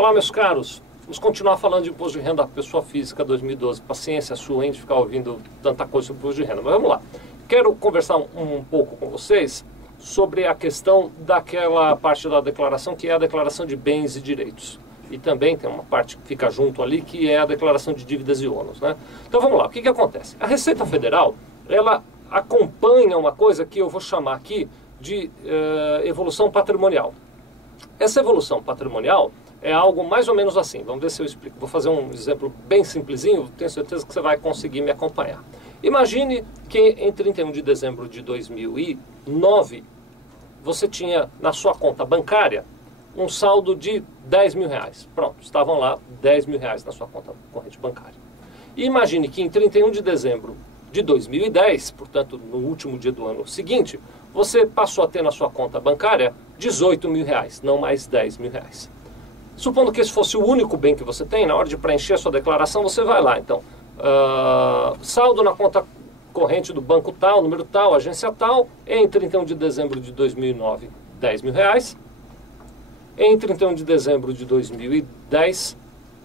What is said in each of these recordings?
Olá, meus caros. Vamos continuar falando de imposto de renda da pessoa física 2012. Paciência sua, hein, de ficar ouvindo tanta coisa sobre imposto de renda. Mas vamos lá. Quero conversar um pouco com vocês sobre a questão daquela parte da declaração que é a declaração de bens e direitos. E também tem uma parte que fica junto ali, que é a declaração de dívidas e ônus, né? Então vamos lá, o que acontece? A Receita Federal, ela acompanha uma coisa que eu vou chamar aqui de evolução patrimonial. Essa evolução patrimonial é algo mais ou menos assim. Vamos ver se eu explico. Vou fazer um exemplo bem simplesinho, tenho certeza que você vai conseguir me acompanhar. Imagine que em 31 de dezembro de 2009, você tinha na sua conta bancária um saldo de 10 mil reais. Pronto, estavam lá 10 mil reais na sua conta corrente bancária. E imagine que em 31 de dezembro de 2010, portanto no último dia do ano seguinte, você passou a ter na sua conta bancária 18 mil reais, não mais 10 mil reais. Supondo que esse fosse o único bem que você tem, na hora de preencher a sua declaração, você vai lá, então, saldo na conta corrente do banco tal, número tal, agência tal, em 31 de dezembro de 2009, 10 mil reais. Em 31 de dezembro de 2010,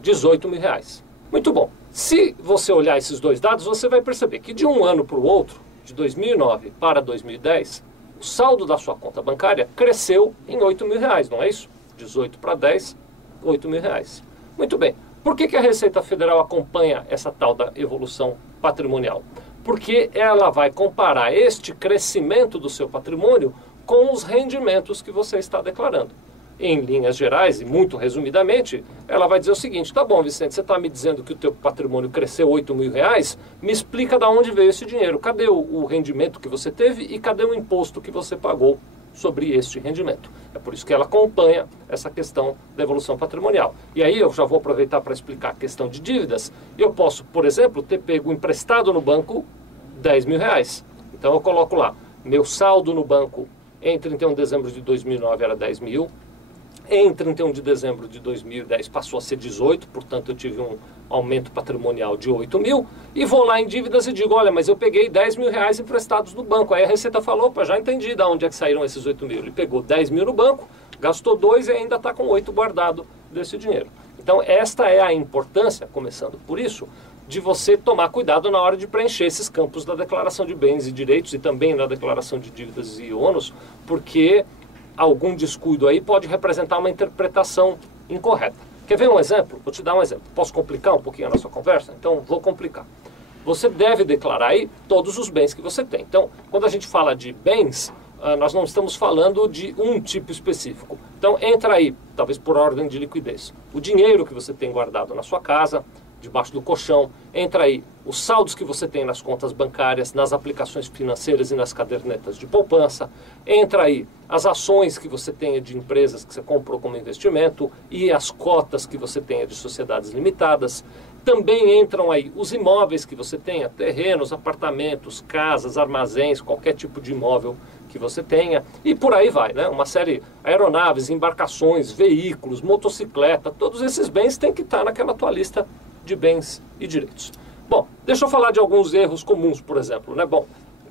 18 mil reais. Muito bom. Se você olhar esses dois dados, você vai perceber que de um ano para o outro, de 2009 para 2010, o saldo da sua conta bancária cresceu em 8 mil reais, não é isso? 18 para 10, 8 mil reais. Muito bem. Por que a Receita Federal acompanha essa tal da evolução patrimonial? Porque ela vai comparar este crescimento do seu patrimônio com os rendimentos que você está declarando. Em linhas gerais e muito resumidamente, ela vai dizer o seguinte: tá bom, Vicente, você está me dizendo que o teu patrimônio cresceu 8 mil reais, me explica de onde veio esse dinheiro. Cadê o rendimento que você teve e cadê o imposto que você pagou sobre este rendimento? É por isso que ela acompanha essa questão da evolução patrimonial. E aí eu já vou aproveitar para explicar a questão de dívidas. Eu posso, por exemplo, ter pego emprestado no banco 10 mil reais. Então eu coloco lá, meu saldo no banco em 31 de dezembro de 2009 era 10 mil. Em 31 de dezembro de 2010 passou a ser 18, portanto eu tive um aumento patrimonial de 8 mil. E vou lá em dívidas e digo, olha, mas eu peguei 10 mil reais emprestados no banco. Aí a Receita falou, opa, já entendi de onde é que saíram esses 8 mil. Ele pegou 10 mil no banco, gastou 2 e ainda está com 8 guardado desse dinheiro. Então esta é a importância, começando por isso, de você tomar cuidado na hora de preencher esses campos da declaração de bens e direitos e também na declaração de dívidas e ônus, porque algum descuido aí pode representar uma interpretação incorreta. Quer ver um exemplo? Vou te dar um exemplo. Posso complicar um pouquinho a nossa conversa? Então, vou complicar. Você deve declarar aí todos os bens que você tem. Então, quando a gente fala de bens, nós não estamos falando de um tipo específico. Então, entra aí, talvez por ordem de liquidez, o dinheiro que você tem guardado na sua casa, debaixo do colchão, entra aí os saldos que você tem nas contas bancárias, nas aplicações financeiras e nas cadernetas de poupança, entra aí as ações que você tenha de empresas que você comprou como investimento e as cotas que você tenha de sociedades limitadas. Também entram aí os imóveis que você tenha, terrenos, apartamentos, casas, armazéns, qualquer tipo de imóvel que você tenha, e por aí vai, né? Uma série, aeronaves, embarcações, veículos, motocicleta, todos esses bens têm que estar naquela tua lista de bens e direitos. Bom, deixa eu falar de alguns erros comuns, por exemplo, né? Bom,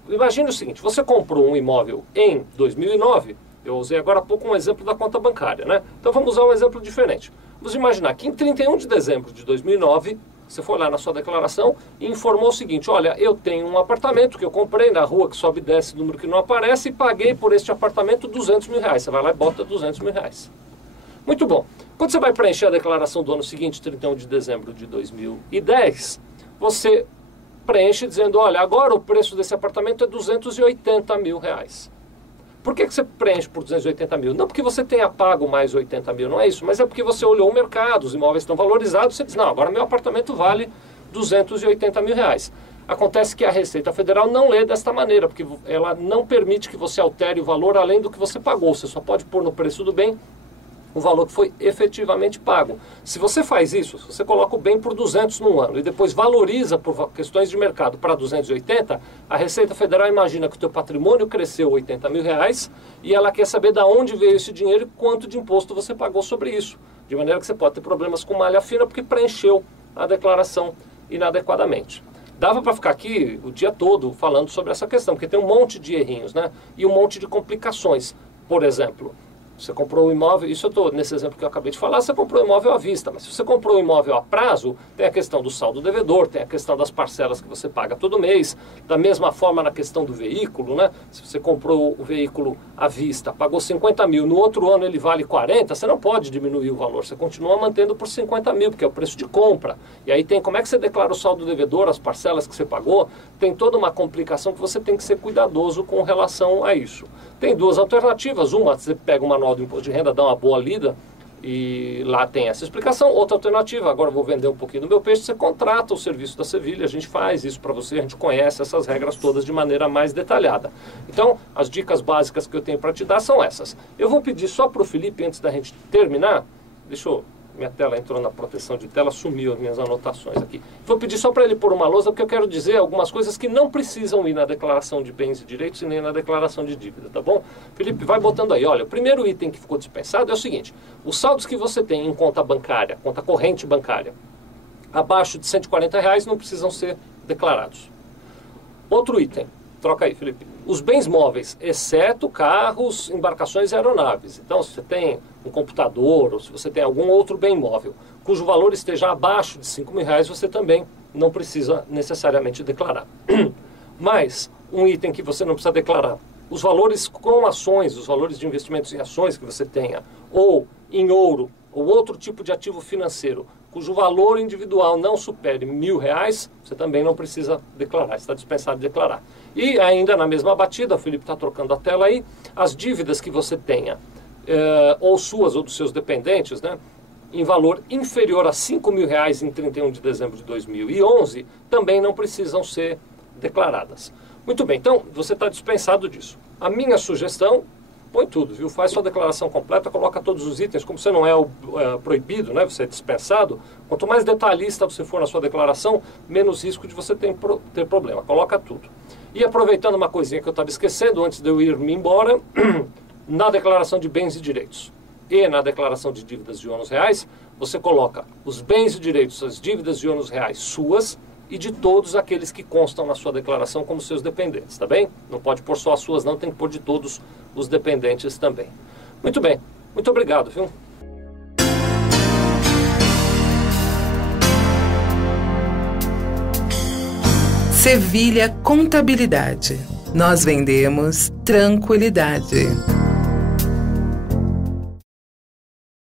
imagine o seguinte, você comprou um imóvel em 2009, eu usei agora há pouco um exemplo da conta bancária, né? Então vamos usar um exemplo diferente. Vamos imaginar que em 31 de dezembro de 2009, você foi lá na sua declaração e informou o seguinte, olha, eu tenho um apartamento que eu comprei na rua que sobe e desce, número que não aparece, e paguei por este apartamento 200 mil reais. Você vai lá e bota 200 mil reais. Muito bom. Quando você vai preencher a declaração do ano seguinte, 31 de dezembro de 2010, você preenche dizendo, olha, agora o preço desse apartamento é 280 mil reais. Por que você preenche por 280 mil? Não porque você tenha pago mais 80 mil, não é isso, mas é porque você olhou o mercado, os imóveis estão valorizados, você diz, não, agora meu apartamento vale 280 mil reais. Acontece que a Receita Federal não lê desta maneira, porque ela não permite que você altere o valor além do que você pagou, você só pode pôr no preço do bem o valor que foi efetivamente pago. Se você faz isso, se você coloca o bem por 200 no ano e depois valoriza por questões de mercado para 280, a Receita Federal imagina que o teu patrimônio cresceu 80 mil reais e ela quer saber de onde veio esse dinheiro e quanto de imposto você pagou sobre isso. De maneira que você pode ter problemas com malha fina porque preencheu a declaração inadequadamente. Dava para ficar aqui o dia todo falando sobre essa questão, porque tem um monte de errinhos, né? E um monte de complicações. Por exemplo, Você comprou o imóvel, isso eu estou nesse exemplo que eu acabei de falar, você comprou o imóvel à vista, mas se você comprou o imóvel a prazo, tem a questão do saldo devedor, tem a questão das parcelas que você paga todo mês, da mesma forma na questão do veículo, né? Se você comprou o veículo à vista, pagou 50 mil, no outro ano ele vale 40, você não pode diminuir o valor, você continua mantendo por 50 mil, porque é o preço de compra. E aí tem como é que você declara o saldo devedor, as parcelas que você pagou, tem toda uma complicação que você tem que ser cuidadoso com relação a isso. Tem duas alternativas, uma, você pega o manual do imposto de renda, dá uma boa lida e lá tem essa explicação. Outra alternativa, agora eu vou vender um pouquinho do meu peixe, você contrata o serviço da Sevilha, a gente faz isso para você, a gente conhece essas regras todas de maneira mais detalhada. Então, as dicas básicas que eu tenho para te dar são essas. Eu vou pedir só para o Felipe, antes da gente terminar, deixa eu... Minha tela entrou na proteção de tela, sumiu as minhas anotações aqui. Vou pedir só para ele pôr uma lousa, porque eu quero dizer algumas coisas que não precisam ir na declaração de bens e direitos e nem na declaração de dívida, tá bom? Felipe, vai botando aí. Olha, o primeiro item que ficou dispensado é o seguinte. Os saldos que você tem em conta bancária, conta corrente bancária, abaixo de R$140 não precisam ser declarados. Outro item. Troca aí, Felipe. Os bens móveis, exceto carros, embarcações e aeronaves. Então, se você tem um computador ou se você tem algum outro bem móvel cujo valor esteja abaixo de R$5.000, você também não precisa necessariamente declarar. Mas, um item que você não precisa declarar, os valores com ações, os valores de investimentos em ações que você tenha, ou em ouro, ou outro tipo de ativo financeiro, cujo valor individual não supere R$1.000, você também não precisa declarar, está dispensado de declarar. E ainda na mesma batida, o Felipe está trocando a tela aí, as dívidas que você tenha, ou suas ou dos seus dependentes, né, em valor inferior a R$5.000 em 31 de dezembro de 2011, também não precisam ser declaradas. Muito bem, então você está dispensado disso. A minha sugestão, põe tudo, viu? Faz sua declaração completa, coloca todos os itens, como você não é proibido, né? Você é dispensado, quanto mais detalhista você for na sua declaração, menos risco de você ter problema. Coloca tudo. E aproveitando uma coisinha que eu estava esquecendo, antes de eu ir me embora, na declaração de bens e direitos e na declaração de dívidas de ônus reais, você coloca os bens e direitos, as dívidas de ônus reais suas e de todos aqueles que constam na sua declaração como seus dependentes, tá bem? Não pode pôr só as suas não, tem que pôr de todos os dependentes também. Muito bem, muito obrigado, viu? Sevilha Contabilidade. Nós vendemos tranquilidade.